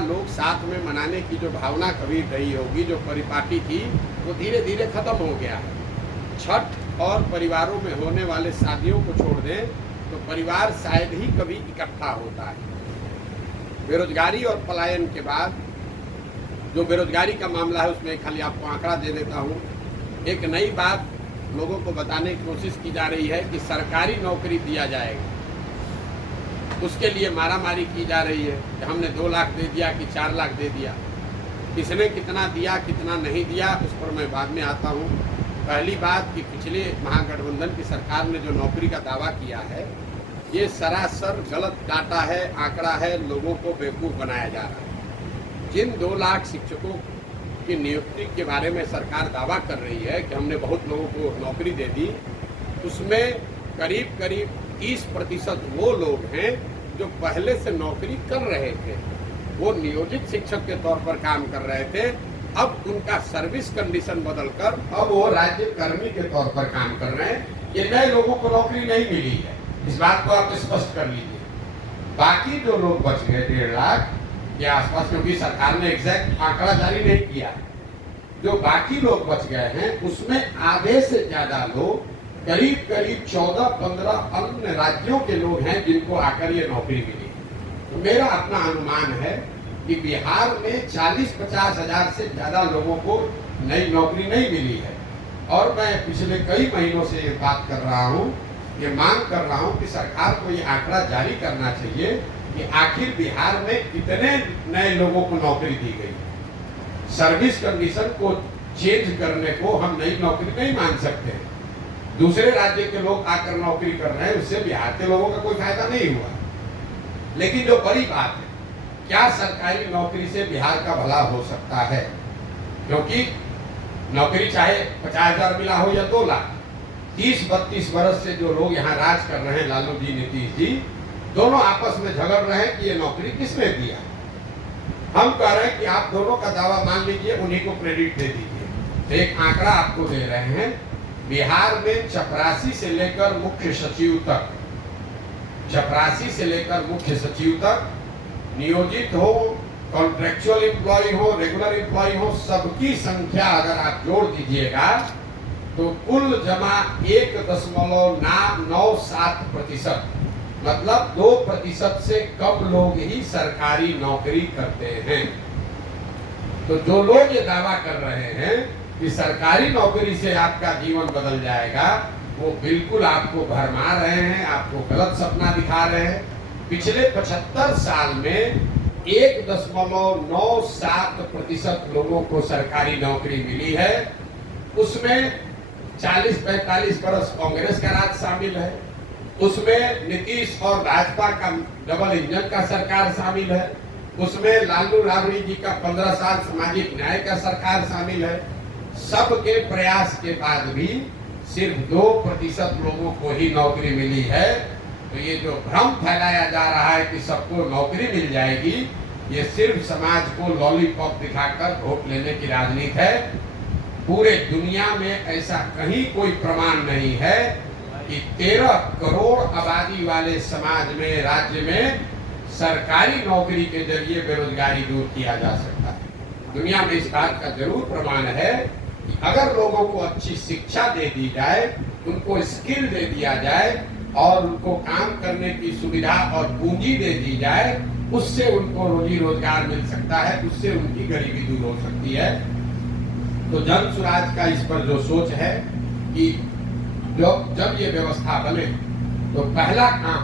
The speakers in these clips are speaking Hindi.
लोग साथ में मनाने की जो भावना कभी रही होगी, जो परिपाटी थी, वो धीरे धीरे खत्म हो गया है। छठ और परिवारों में होने वाले शादियों को छोड़ दें तो परिवार शायद ही कभी इकट्ठा होता है। बेरोजगारी और पलायन के बाद जो बेरोजगारी का मामला है, उसमें खाली आपको आंकड़ा दे देता हूँ। एक नई बात लोगों को बताने की कोशिश की जा रही है कि सरकारी नौकरी दिया जाएगा। उसके लिए मारामारी की जा रही है कि हमने 2 लाख दे दिया कि 4 लाख दे दिया। किसने कितना दिया कितना नहीं दिया उस पर मैं बाद में आता हूँ। पहली बात कि पिछले महागठबंधन की सरकार ने जो नौकरी का दावा किया है, ये सरासर गलत डाटा है, आंकड़ा है, लोगों को बेवकूफ़ बनाया जा रहा है। जिन 2 लाख शिक्षकों की नियुक्ति के बारे में सरकार दावा कर रही है कि हमने बहुत लोगों को नौकरी दे दी, उसमें करीब करीब 30% वो लोग हैं जो पहले से नौकरी कर रहे थे, वो नियोजित शिक्षक के तौर पर काम कर रहे थे। अब उनका सर्विस कंडीशन बदलकर अब वो राज्य कर्मी के तौर पर काम कर रहे हैं। ये नए लोगों को नौकरी नहीं मिली है, इस बात को आप स्पष्ट कर लीजिए। बाकी जो लोग बच गए 1.5 लाख के आसपास, क्योंकि सरकार ने एग्जैक्ट आंकड़ा जारी नहीं किया, जो बाकी लोग बच गए हैं उसमें आधे से ज्यादा लोग करीब करीब 14-15 अन्य राज्यों के लोग हैं जिनको आकर ये नौकरी मिली। तो मेरा अपना अनुमान है कि बिहार में 40-50 हजार से ज्यादा लोगों को नई नौकरी नहीं मिली है। और मैं पिछले कई महीनों से ये बात कर रहा हूँ, ये मांग कर रहा हूँ कि सरकार को ये आंकड़ा जारी करना चाहिए कि आखिर बिहार में कितने नए लोगों को नौकरी दी गई। सर्विस कंडीशन को चेंज करने को हम नई नौकरी नहीं मान सकते। दूसरे राज्य के लोग आकर नौकरी कर रहे हैं, उससे बिहार के लोगों का कोई फायदा नहीं हुआ। लेकिन जो बड़ी बात है, क्या सरकारी नौकरी से बिहार का भला हो सकता है? क्योंकि नौकरी चाहे 50,000 मिला हो या 2 लाख, 30-32 वर्ष से जो लोग यहाँ राज कर रहे हैं, लालू जी, नीतीश जी, दोनों आपस में झगड़ रहे हैं कि ये नौकरी किसने दिया। हम कह रहे हैं कि आप दोनों का दावा मान लीजिए, उन्हीं को क्रेडिट दे दीजिए। एक आंकड़ा आपको दे रहे हैं, बिहार में चपरासी से लेकर मुख्य सचिव तक, चपरासी से लेकर मुख्य सचिव तक, नियोजित हो, कॉन्ट्रेक्चुअल एम्प्लॉय हो, रेगुलर एम्प्लॉय हो, सबकी संख्या अगर आप जोड़ दीजिएगा तो कुल जमा 1.97%, मतलब 2% से कम लोग ही सरकारी नौकरी करते हैं। तो जो लोग ये दावा कर रहे हैं कि सरकारी नौकरी से आपका जीवन बदल जाएगा, वो बिल्कुल आपको भरमा रहे हैं, आपको गलत सपना दिखा रहे हैं। पिछले 75 साल में 1.97% लोगों को सरकारी नौकरी मिली है। उसमें 40-45 वर्ष कांग्रेस का राज शामिल है, उसमें नीतीश और भाजपा का डबल इंजन का सरकार शामिल है, उसमें लालू राबड़ी जी का 15 साल सामाजिक न्याय का सरकार शामिल है। सबके प्रयास के बाद भी सिर्फ 2% लोगों को ही नौकरी मिली है। तो ये जो भ्रम फैलाया जा रहा है कि सबको नौकरी मिल जाएगी, ये सिर्फ समाज को लॉलीपॉप दिखाकर वोट लेने की राजनीति है। पूरे दुनिया में ऐसा कहीं कोई प्रमाण नहीं है कि 13 करोड़ आबादी वाले समाज में, राज्य में सरकारी नौकरी के जरिए बेरोजगारी दूर किया जा सकता है। दुनिया में इस बात का जरूर प्रमाण है कि अगर लोगों को अच्छी शिक्षा दे दी जाए, उनको स्किल दे दिया जाए और उनको काम करने की सुविधा और पूंजी दे दी जाए, उससे उनको रोजी रोजगार मिल सकता है, उससे उनकी गरीबी दूर हो सकती है। तो जन स्वराज का इस पर जो सोच है कि जब ये व्यवस्था बने तो पहला काम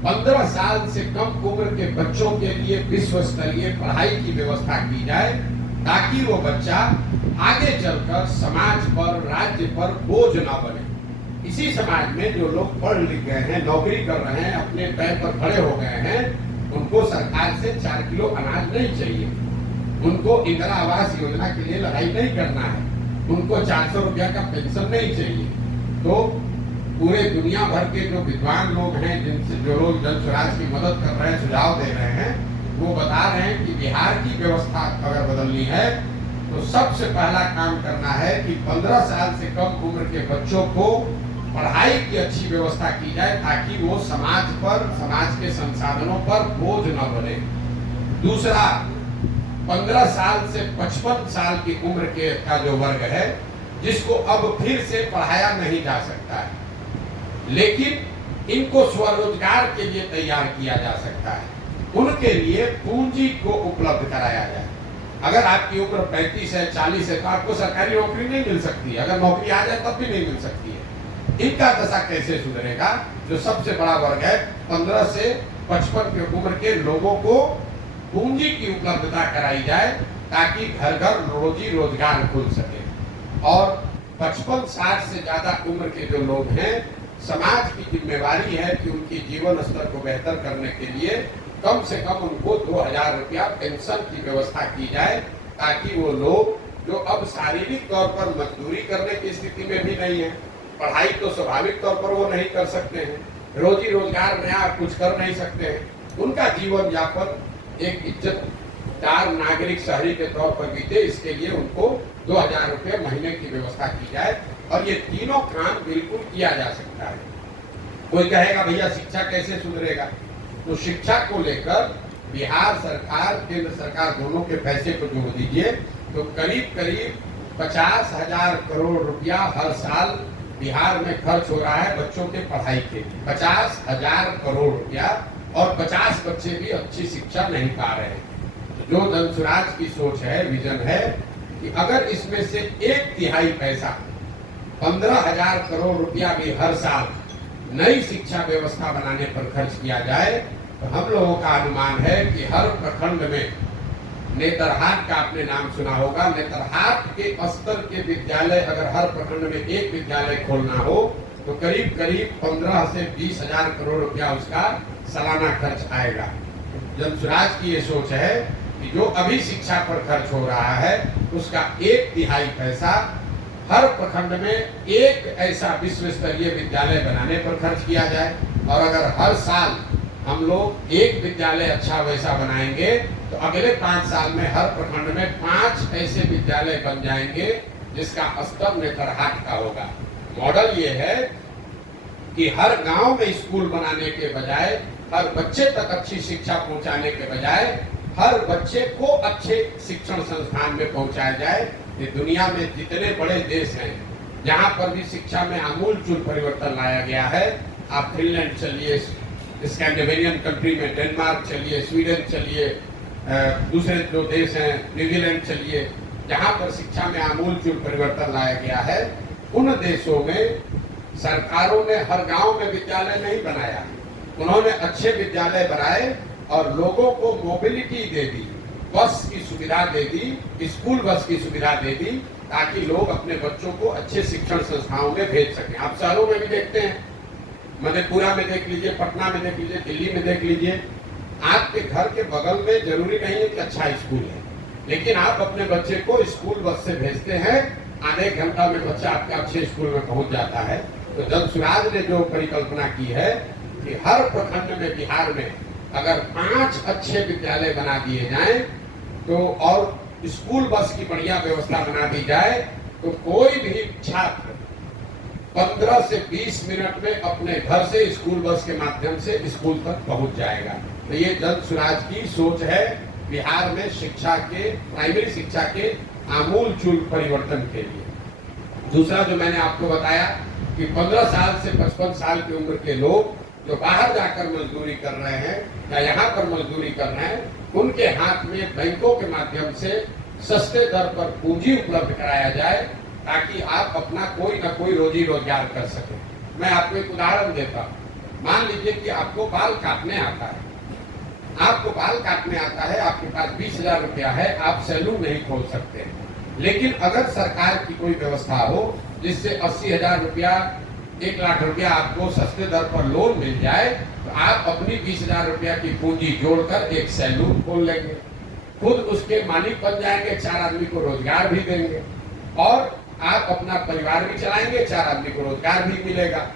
15 साल से कम उम्र के बच्चों के लिए विश्व स्तरीय पढ़ाई की व्यवस्था की जाए, ताकि वो बच्चा आगे चलकर समाज पर, राज्य पर बोझ न बने। इसी समाज में जो लोग पढ़ लिख गए हैं, नौकरी कर रहे हैं, अपने पैर पर खड़े हो गए हैं, उनको सरकार से 4 किलो अनाज नहीं चाहिए, उनको इंदिरा आवास योजना के लिए लड़ाई नहीं करना है, उनको 400 रुपया का पेंशन नहीं चाहिए। तो पूरे दुनिया भर के जो विद्वान लोग हैं, जिनसे जो लोग जन स्वराज की मदद कर रहे हैं, सुझाव दे रहे हैं, वो बता रहे हैं कि बिहार की व्यवस्था अगर बदलनी है तो सबसे पहला काम करना है कि 15 साल से कम उम्र के बच्चों को पढ़ाई की अच्छी व्यवस्था की जाए, ताकि वो समाज पर, समाज के संसाधनों पर बोझ न बने। दूसरा 15 साल से 55 साल की उम्र के का जो वर्ग है, जिसको अब फिर से पढ़ाया नहीं जा सकता है, लेकिन इनको स्वरोजगार के लिए तैयार किया जा सकता है। उनके लिए पूंजी को उपलब्ध कराया जाए। अगर आपकी उम्र 35 है, 40 है, तो आपको सरकारी नौकरी नहीं मिल सकती है। अगर नौकरी आ जाए तब भी नहीं मिल सकती है। इनका दशा कैसे सुधरेगा? जो सबसे बड़ा वर्ग है 15 से 55 की उम्र के लोगों को पूंजी की उपलब्धता कराई जाए, ताकि घर घर रोजी रोजगार खुल सके। और 55-60 से ज्यादा उम्र के जो लोग हैं, समाज की जिम्मेवारी है कि उनके जीवन स्तर को बेहतर करने के लिए कम से कम उनको 2000 रुपया पेंशन की व्यवस्था की जाए, ताकि वो लोग जो अब शारीरिक तौर पर मजदूरी करने की स्थिति में भी नहीं है, पढ़ाई तो स्वाभाविक तौर पर वो नहीं कर सकते हैं, रोजी रोजगार नया कुछ कर नहीं सकते हैं, उनका जीवन यापन एक इज्जतदार नागरिक शहरी के तौर पर बीते, इसके लिए उनको 2000 रुपये महीने की व्यवस्था की जाए। और ये तीनों काम बिल्कुल किया जा सकता है। कोई कहेगा भैया शिक्षा कैसे सुधरेगा? तो शिक्षा को लेकर बिहार सरकार, केंद्र सरकार दोनों के पैसे को जोड़ दीजिए तो करीब करीब 50,000 करोड़ रुपया हर साल बिहार में खर्च हो रहा है बच्चों के पढ़ाई के लिए। 50,000 करोड़ रुपया, और 50 बच्चे भी अच्छी शिक्षा नहीं पा रहे हैं। जो धनसुराज की सोच है, विजन है कि अगर इसमें से 1/3 पैसा 15,000 करोड़ रुपया भी हर साल नई शिक्षा व्यवस्था बनाने पर खर्च किया जाए, तो हम लोगों का अनुमान है कि हर प्रखंड में, नेतरहाट का आपने नाम सुना होगा, नेतरहाट के स्तर के विद्यालय अगर हर प्रखंड में एक विद्यालय खोलना हो तो करीब करीब 15 से 20,000 करोड़ रुपया उसका सालाना खर्च आएगा। धनसुराज की ये सोच है कि जो अभी शिक्षा पर खर्च हो रहा है उसका 1/3 पैसा हर प्रखंड में एक ऐसा विश्व स्तरीय विद्यालय बनाने पर खर्च किया जाए। और अगर हर साल हम लोग एक विद्यालय अच्छा वैसा बनाएंगे तो अगले 5 साल में हर प्रखंड में 5 ऐसे विद्यालय बन जाएंगे जिसका स्तर नेतरहाट का होगा। मॉडल ये है कि हर गांव में स्कूल बनाने के बजाय, हर बच्चे तक अच्छी शिक्षा पहुंचाने के बजाय, हर बच्चे को अच्छे शिक्षण संस्थान में पहुंचाया जाए। ये दुनिया में जितने बड़े देश हैं जहां पर भी शिक्षा में आमूलचूल परिवर्तन लाया गया है, आप फिनलैंड चलिए, स्कैंडिनेवियन कंट्री में डेनमार्क चलिए, स्वीडन चलिए, दूसरे जो देश हैं न्यूजीलैंड चलिए, जहां पर शिक्षा में आमूलचूल परिवर्तन लाया गया है, उन देशों में सरकारों ने हर गांव में विद्यालय नहीं बनाया, उन्होंने अच्छे विद्यालय बनाए और लोगों को मोबिलिटी दे दी, बस की सुविधा दे दी, स्कूल बस की सुविधा दे दी, ताकि लोग अपने बच्चों को अच्छे शिक्षण संस्थाओं में भेज सकें। आप शहरों में भी देखते हैं, मधेपुरा में देख लीजिए, पटना में देख लीजिए, दिल्ली में देख लीजिए, आपके घर के बगल में जरूरी नहीं है कि अच्छा स्कूल है, लेकिन आप अपने बच्चे को स्कूल बस से भेजते हैं, आधे घंटा में बच्चा आपके अच्छे स्कूल में पहुंच जाता है। तो धनसुराज ने जो परिकल्पना की है कि हर प्रखंड में बिहार में अगर 5 अच्छे विद्यालय बना दिए जाएं तो, और स्कूल बस की बढ़िया व्यवस्था बना दी जाए, तो कोई भी छात्र 15 से 20 मिनट में अपने घर से स्कूल बस के माध्यम से स्कूल तक पहुंच जाएगा। तो ये धनसुराज की सोच है बिहार में शिक्षा के, प्राइमरी शिक्षा के आमूलचूल परिवर्तन के लिए। दूसरा जो मैंने आपको बताया कि 15 साल से 55 साल की उम्र के लोग जो बाहर जाकर मजदूरी कर रहे हैं या यहाँ पर मजदूरी कर रहे हैं, उनके हाथ में बैंकों के माध्यम से सस्ते दर पर पूंजी उपलब्ध कराया जाए, ताकि आप अपना कोई ना कोई रोजी रोजगार कर सकें। मैं आपको एक उदाहरण देता हूँ। मान लीजिए कि आपको बाल काटने आता है, आपको बाल काटने आता है, आपके पास 20,000 रुपया है, आप सैलून नहीं खोल सकते, लेकिन अगर सरकार की कोई व्यवस्था हो जिससे 80,000 रुपया, 1 लाख रुपया आपको सस्ते दर पर लोन मिल जाए, तो आप अपनी 20,000 रुपया की पूंजी जोड़कर एक सैलून खोल लेंगे, खुद उसके मालिक बन जाएंगे, 4 आदमी को रोजगार भी देंगे और आप अपना परिवार भी चलाएंगे, 4 आदमी को रोजगार भी मिलेगा।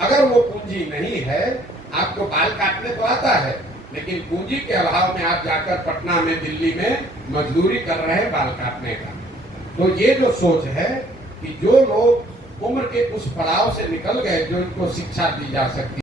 अगर वो पूंजी नहीं है, आपको बाल काटने तो आता है, लेकिन पूंजी के अभाव में आप जाकर पटना में, दिल्ली में मजदूरी कर रहे हैं बाल काटने का। तो ये जो सोच है कि जो लोग उम्र के उस पड़ाव से निकल गए जो इनको शिक्षा दी जा सकती